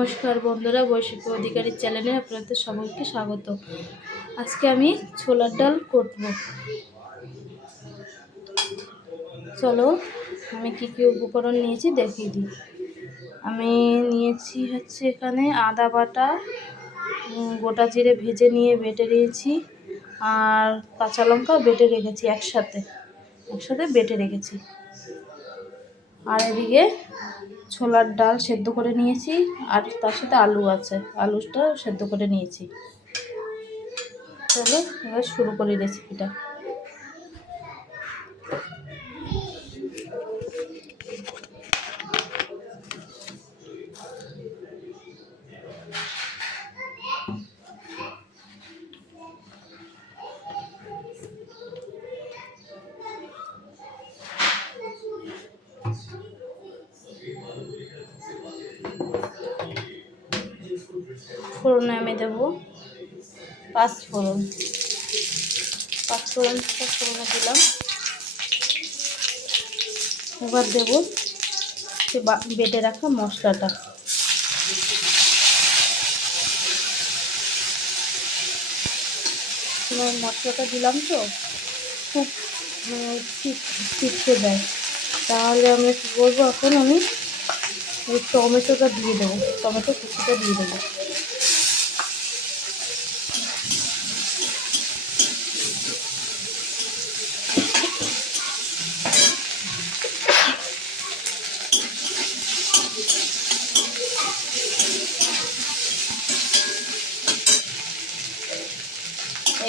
নমস্কার বন্ধুরা, বৈশাখী অধিকারী চ্যানেলে আপনাদের সবাইকে স্বাগত। আজকে আমি ছোলার ডাল করব। চলো আমি কি কি উপকরণ নিয়েছি দেখিয়ে দিই। আমি নিয়েছি হচ্ছে এখানে আদা বাটা, গোটা জিরে ভেজে নিয়ে বেটে নিয়েছি, আর কাঁচা লঙ্কা বেটে রেখেছি, একসাথে বেটে রেখেছি। আর এদিকে ছোলার ডাল সেদ্ধ করে নিয়েছি, আর তার সাথে আলু আছে, আলুটা সেদ্ধ করে নিয়েছি। চলো এবার শুরু করি রেসিপিটা। ফোড়নে আমি দেবো পাঁচফোড়ন ফোড়নে দিলাম। এবার দেবো বেটে রাখা মশলাটা। মশলাটা দিলাম তো খুব ছিটকে দেয়, তাহলে আমি কী করবো, এখন আমি টমেটোটা দিয়ে দেবো, টমেটো কুচিটা দিয়ে দেবো।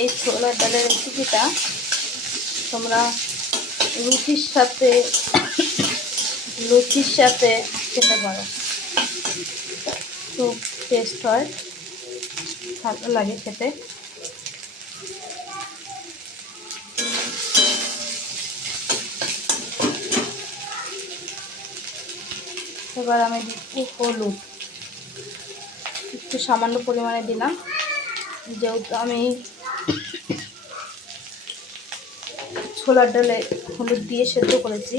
এই ছোলার ডালের রেসিপিটা তোমরা লুচির সাথে খেতে পারো, খুব টেস্ট হয়, ভালো লাগে খেতে। এবার আমি দিচ্ছি হলুদ, একটু সামান্য পরিমাণে দিলাম, যেহেতু আমি ছোলার ডালে হলুদ দিয়ে সেদ্ধ করেছি।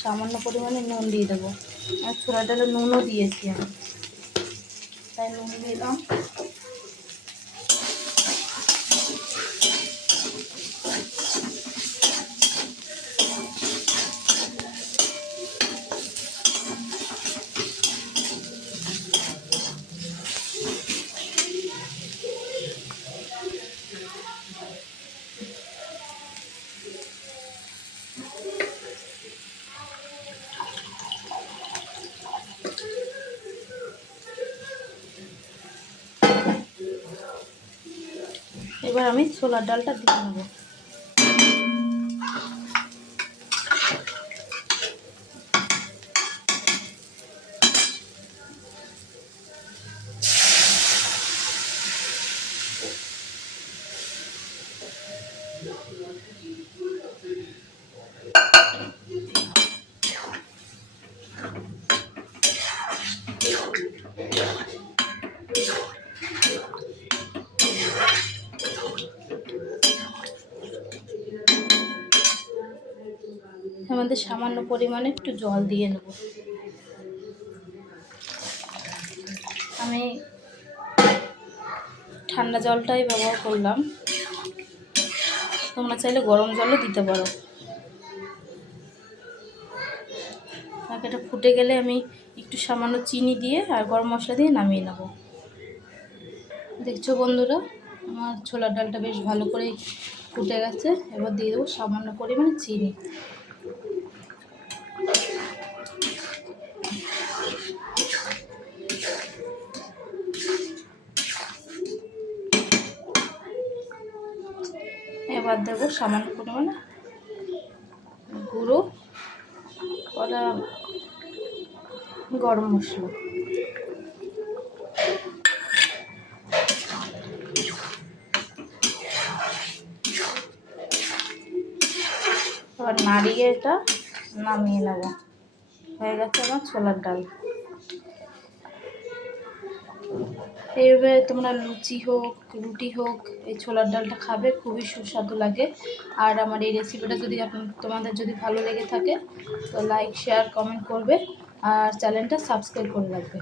সামান্য পরিমাণে নুন দিয়ে দেবো, আর ছোলার ডালে নুনও দিয়েছি আমি, তাই নুন দিলাম। এবার আমি ছোলার ডালটা দিয়ে নেব। আমাদের সামান্য পরিমাণে একটু জল দিয়ে নেব। আমি ঠান্ডা জলটাই ব্যবহার করলাম, তোমরা চাইলে গরম জলও দিতে পারো। এটা ফুটে গেলে আমি একটু সামান্য চিনি দিয়ে আর গরম মশলা দিয়ে নামিয়ে নেব। দেখছো বন্ধুরা, আমার ছোলার ডালটা বেশ ভালো করে ফুটে গেছে। এবার দিয়ে দেবো সামান্য পরিমাণে চিনি। এবার দেবো সামান্য পরিমাণে গুঁড়ো করা গরম মশলা। এবার নাড়িয়ে এটা নামিয়ে নেব। হয়ে গেছে আমার ছোলার ডাল। এইভাবে তোমরা লুচি হোক রুটি হোক এই ছোলার ডালটা খাবে, খুবই সুস্বাদু লাগে। আর আমার এই রেসিপিটা যদি তোমাদের যদি ভালো লেগে থাকে তো লাইক শেয়ার কমেন্ট করবে আর চ্যানেলটা সাবস্ক্রাইব করে রাখবে।